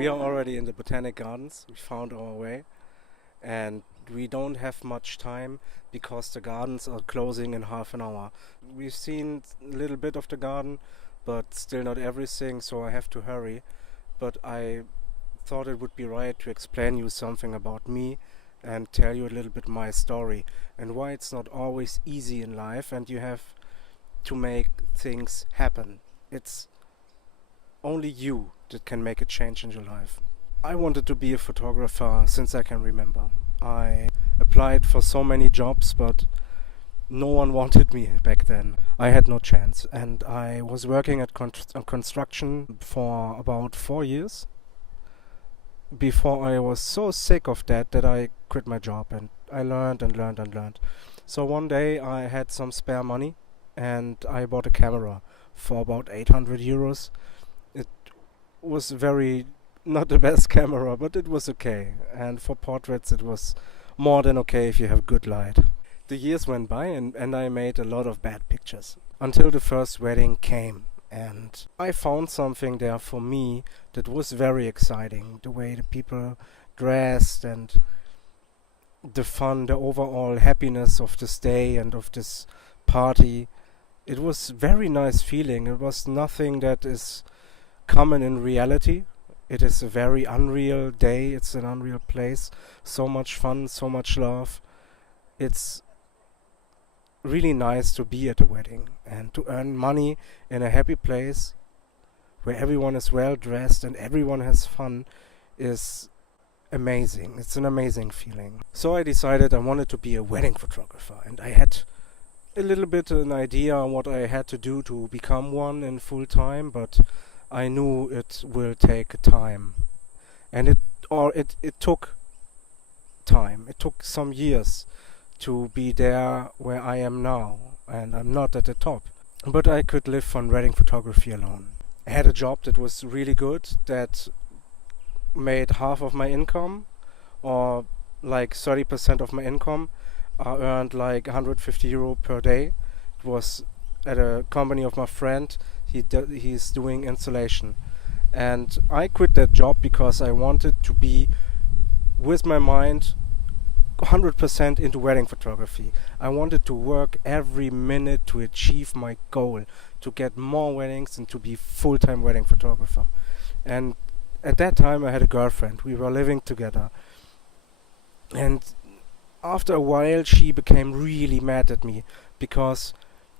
We are already in the Botanic Gardens. We found our way, and we don't have much time because the gardens are closing in half an hour. We've seen a little bit of the garden, but still not everything, so I have to hurry. But I thought it would be right to explain you something about me and tell you a little bit my story and why it's not always easy in life and you have to make things happen. It's only you that can make a change in your life. I wanted to be a photographer since I can remember. I applied for so many jobs, but no one wanted me back then. I had no chance, and I was working at construction for about 4 years before I was so sick of that I quit my job, and I learned and learned and learned. So one day I had some spare money and I bought a camera for about 800 euros. It was not the best camera, but it was okay. And for portraits it was more than okay if you have good light. The years went by and I made a lot of bad pictures until the first wedding came. And I found something there for me that was very exciting. The way the people dressed and the fun, the overall happiness of this day and of this party. It was very nice feeling. It was nothing that is common in reality. It is a very unreal day. It's an unreal place. So much fun, so much love. It's really nice to be at a wedding and to earn money in a happy place where everyone is well dressed and everyone has fun is amazing. It's an amazing feeling. So I decided I wanted to be a wedding photographer, and I had a little bit an idea on what I had to do to become one in full time, but I knew it will take time. And it took time. It took some years to be there where I am now, and I'm not at the top. But I could live on wedding photography alone. I had a job that was really good, that made half of my income, or like 30% of my income. I earned like 150 euro per day. It was at a company of my friend. He's doing installation. And I quit that job because I wanted to be with my mind 100% into wedding photography. I wanted to work every minute to achieve my goal, to get more weddings and to be full-time wedding photographer. And at that time I had a girlfriend. We were living together. And after a while she became really mad at me because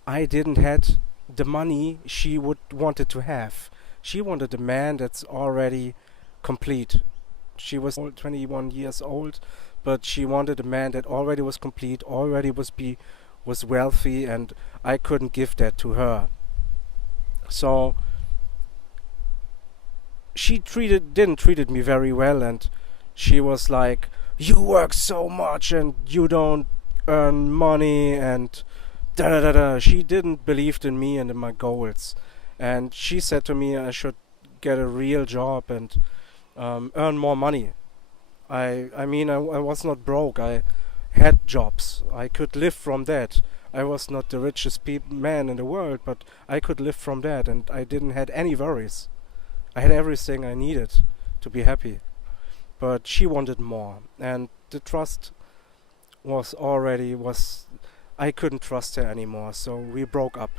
I didn't had the money she wanted to have. She wanted a man that's already complete. She was 21 years old, but she wanted a man that already was complete, already was wealthy, and I couldn't give that to her. So she didn't treated me very well, and she was like, "You work so much and you don't earn money," and da da da da. She didn't believe in me and in my goals, and she said to me I should get a real job and earn more money. I mean, I was not broke. I had jobs. I could live from that. I was not the richest man in the world, but I could live from that, and I didn't had any worries. I had everything I needed to be happy. But she wanted more, and the trust I couldn't trust her anymore, so we broke up.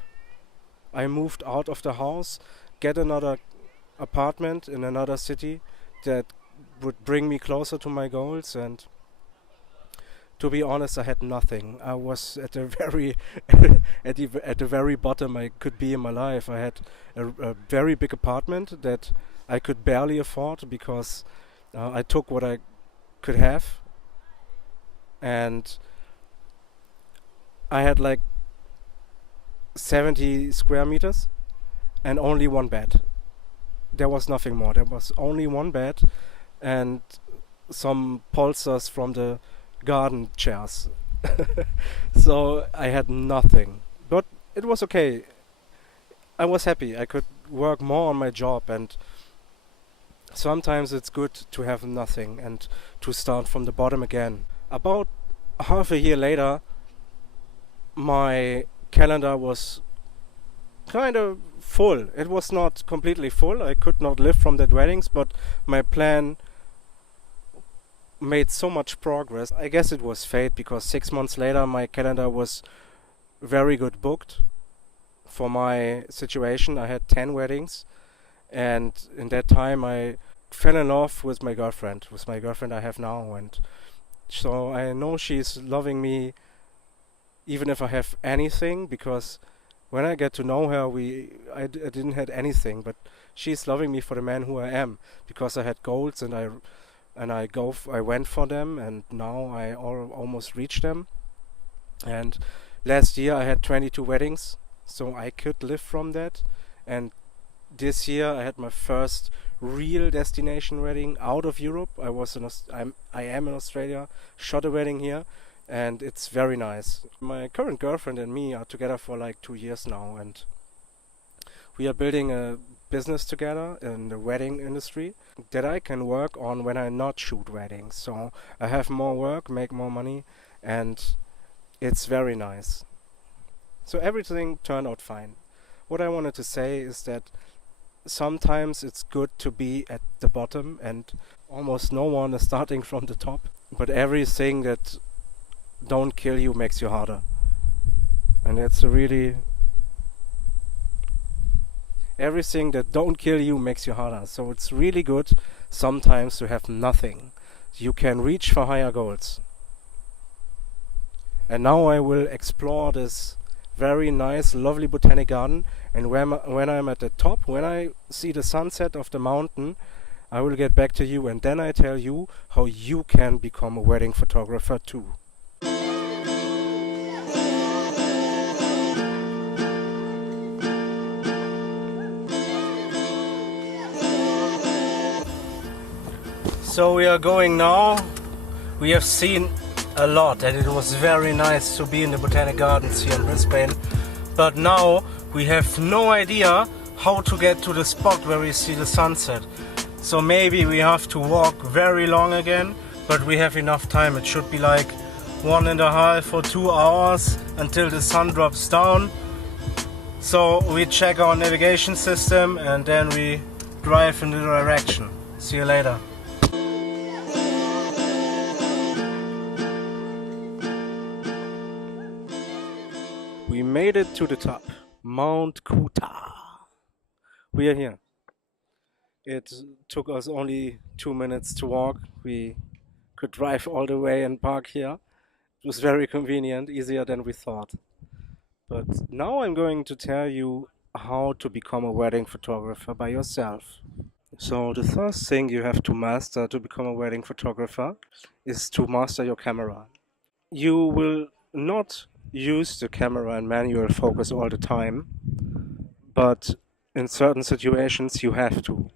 I moved out of the house, get another apartment in another city that would bring me closer to my goals, and to be honest, I had nothing. I was at the very at the very bottom I could be in my life. I had a very big apartment that I could barely afford because I took what I could have, and I had like 70 square meters and only one bed. There was nothing more. There was only one bed and some polsters from the garden chairs. So I had nothing. But it was okay. I was happy. I could work more on my job, and sometimes it's good to have nothing and to start from the bottom again. About half a year later, my calendar was kind of full. It was not completely full. I could not live from that weddings, but my plan made so much progress. I guess it was fate, because 6 months later my calendar was very good booked for my situation. I had 10 weddings, and in that time I fell in love with my girlfriend I have now, and so I know she's loving me even if I have anything, because when I get to know her, I didn't had anything, but she's loving me for the man who I am, because I had goals, and I went for them, and now I almost reached them. And last year I had 22 weddings, so I could live from that. And this year I had my first real destination wedding out of Europe. I am in Australia, shot a wedding here, and it's very nice. My current girlfriend and me are together for like 2 years now, and we are building a business together in the wedding industry that I can work on when I not shoot weddings. So I have more work, make more money, and it's very nice. So everything turned out fine. What I wanted to say is that sometimes it's good to be at the bottom, and almost no one is starting from the top. But everything that don't kill you makes you harder. And it's everything that don't kill you makes you harder. So it's really good sometimes to have nothing. You can reach for higher goals. And now I will explore this very nice, lovely botanic garden. And when I'm at the top, when I see the sunset of the mountain, I will get back to you, and then I tell you how you can become a wedding photographer too. So we are going now. We have seen a lot, and it was very nice to be in the Botanic Gardens here in Brisbane. But now we have no idea how to get to the spot where we see the sunset. So maybe we have to walk very long again, but we have enough time. It should be like 1.5 or 2 hours until the sun drops down. So we check our navigation system and then we drive in the direction. See you later. We made it to the top, Mount Kuta. We are here. It took us only 2 minutes to walk. We could drive all the way and park here. It was very convenient, easier than we thought. But now I'm going to tell you how to become a wedding photographer by yourself. So the first thing you have to master to become a wedding photographer is to master your camera. You will not use the camera in manual focus all the time, but in certain situations you have to,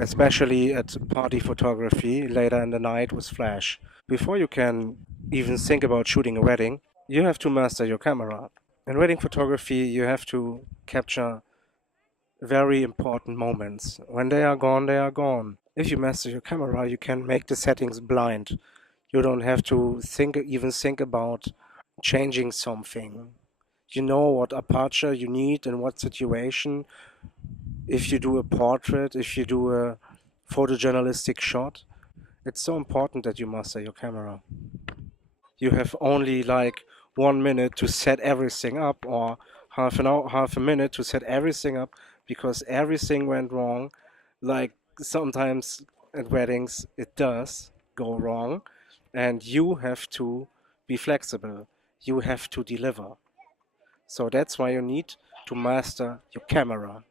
especially at party photography later in the night with flash. Before you can even think about shooting a wedding, you have to master your camera. In wedding photography you have to capture very important moments. When they are gone, they are gone. If you master your camera, you can make the settings blind. You don't have to even think about changing something. You know what aperture you need in what situation. If you do a portrait, if you do a photojournalistic shot, it's so important that you master your camera. You have only like 1 minute to set everything up, or half a minute to set everything up, because everything went wrong. Like sometimes at weddings it does go wrong, and you have to be flexible. You have to deliver. So that's why you need to master your camera.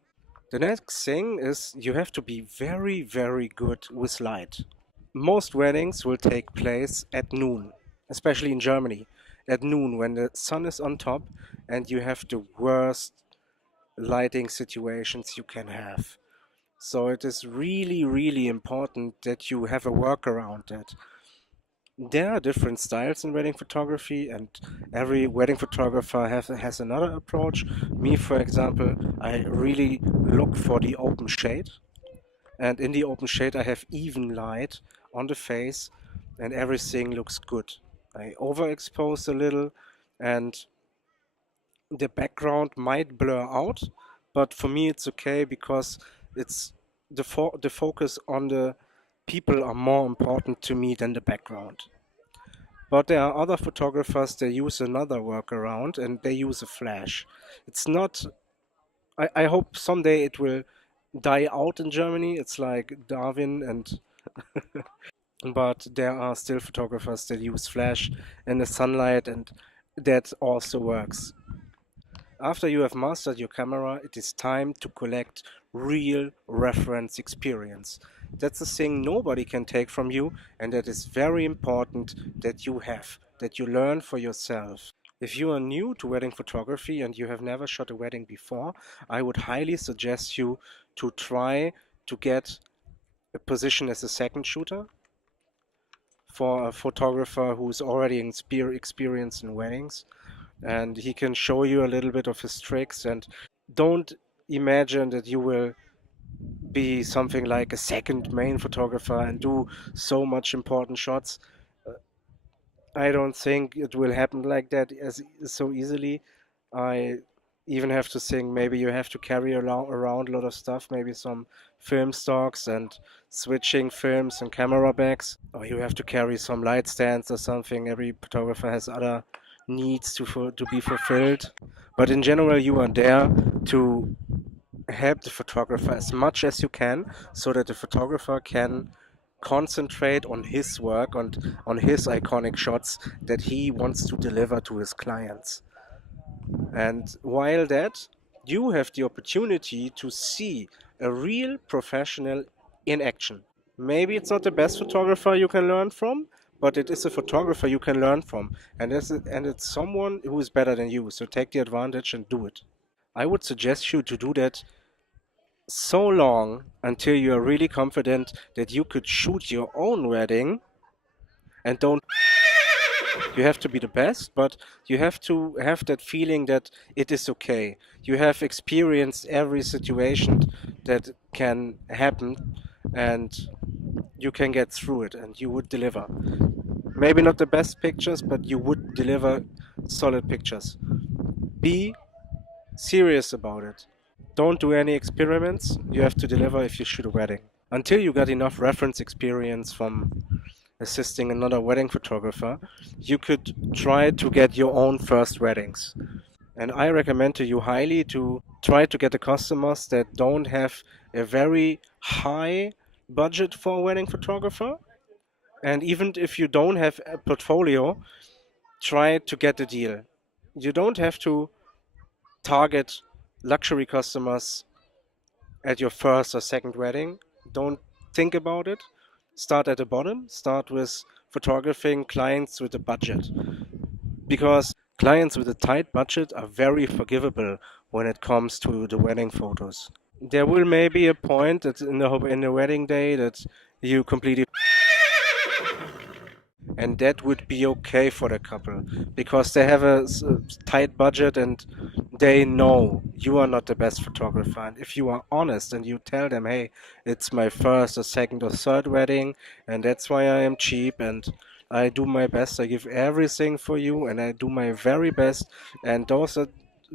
The next thing is you have to be very, very good with light. Most weddings will take place at noon, especially in Germany. At noon, when the sun is on top and you have the worst lighting situations you can have. So it is really, really important that you have a workaround that. There are different styles in wedding photography, and every wedding photographer has another approach. Me, for example, I really look for the open shade, and in the open shade I have even light on the face and everything looks good. I overexpose a little, and the background might blur out, but for me it's okay because it's the focus on the people are more important to me than the background. But there are other photographers that use another workaround and they use a flash. It's not. I hope someday it will die out in Germany. It's like Darwin and but there are still photographers that use flash in the sunlight and that also works. After you have mastered your camera, it is time to collect real reference experience. That's the thing nobody can take from you, and that is very important that you have, that you learn for yourself. If you are new to wedding photography and you have never shot a wedding before, I would highly suggest you to try to get a position as a second shooter for a photographer who's already experienced in weddings, and he can show you a little bit of his tricks. And don't imagine that you will be something like a second main photographer and do so much important shots. I don't think it will happen like that as so easily. I even have to think maybe you have to carry around a lot of stuff, maybe some film stocks and switching films and camera bags, or you have to carry some light stands or something. Every photographer has other needs to be fulfilled. But in general, you are there to help the photographer as much as you can so that the photographer can concentrate on his work and on his iconic shots that he wants to deliver to his clients. And while that, you have the opportunity to see a real professional in action. Maybe it's not the best photographer you can learn from, but it is a photographer you can learn from. And it's someone who is better than you. So take the advantage and do it. I would suggest you to do that so long until you are really confident that you could shoot your own wedding and don't. You have to be the best, but you have to have that feeling that it is okay. You have experienced every situation that can happen and you can get through it and you would deliver. Maybe not the best pictures, but you would deliver solid pictures. Be serious about it. Don't do any experiments. You have to deliver if you shoot a wedding. Until you got enough reference experience from assisting another wedding photographer, you could try to get your own first weddings. And I recommend to you highly to try to get the customers that don't have a very high budget for a wedding photographer. And even if you don't have a portfolio, try to get the deal. You don't have to target luxury customers at your first or second wedding. Don't think about it. Start at the bottom. Start with photographing clients with a budget. Because clients with a tight budget are very forgivable when it comes to the wedding photos. There will maybe a point that in the wedding day that you completely, and that would be okay for the couple because they have a tight budget and they know you are not the best photographer. And if you are honest and you tell them, hey, it's my first or second or third wedding and that's why I am cheap and I do my best, I give everything for you and I do my very best, and those are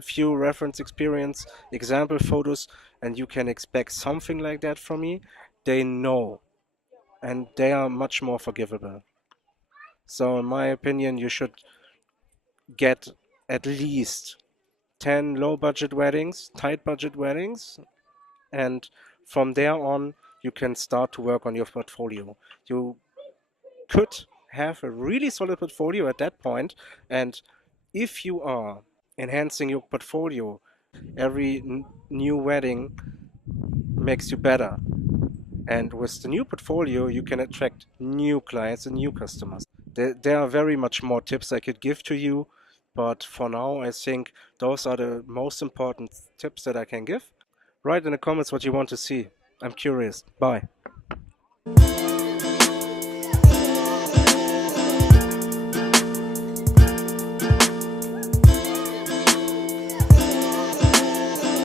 few reference experience example photos and you can expect something like that from me, they know and they are much more forgivable. So, in my opinion, you should get at least 10 low budget weddings, tight budget weddings, and from there on, you can start to work on your portfolio. You could have a really solid portfolio at that point, and if you are enhancing your portfolio, every new wedding makes you better. And with the new portfolio, you can attract new clients and new customers. There are very much more tips I could give to you, but for now, I think those are the most important tips that I can give. Write in the comments what you want to see. I'm curious. Bye.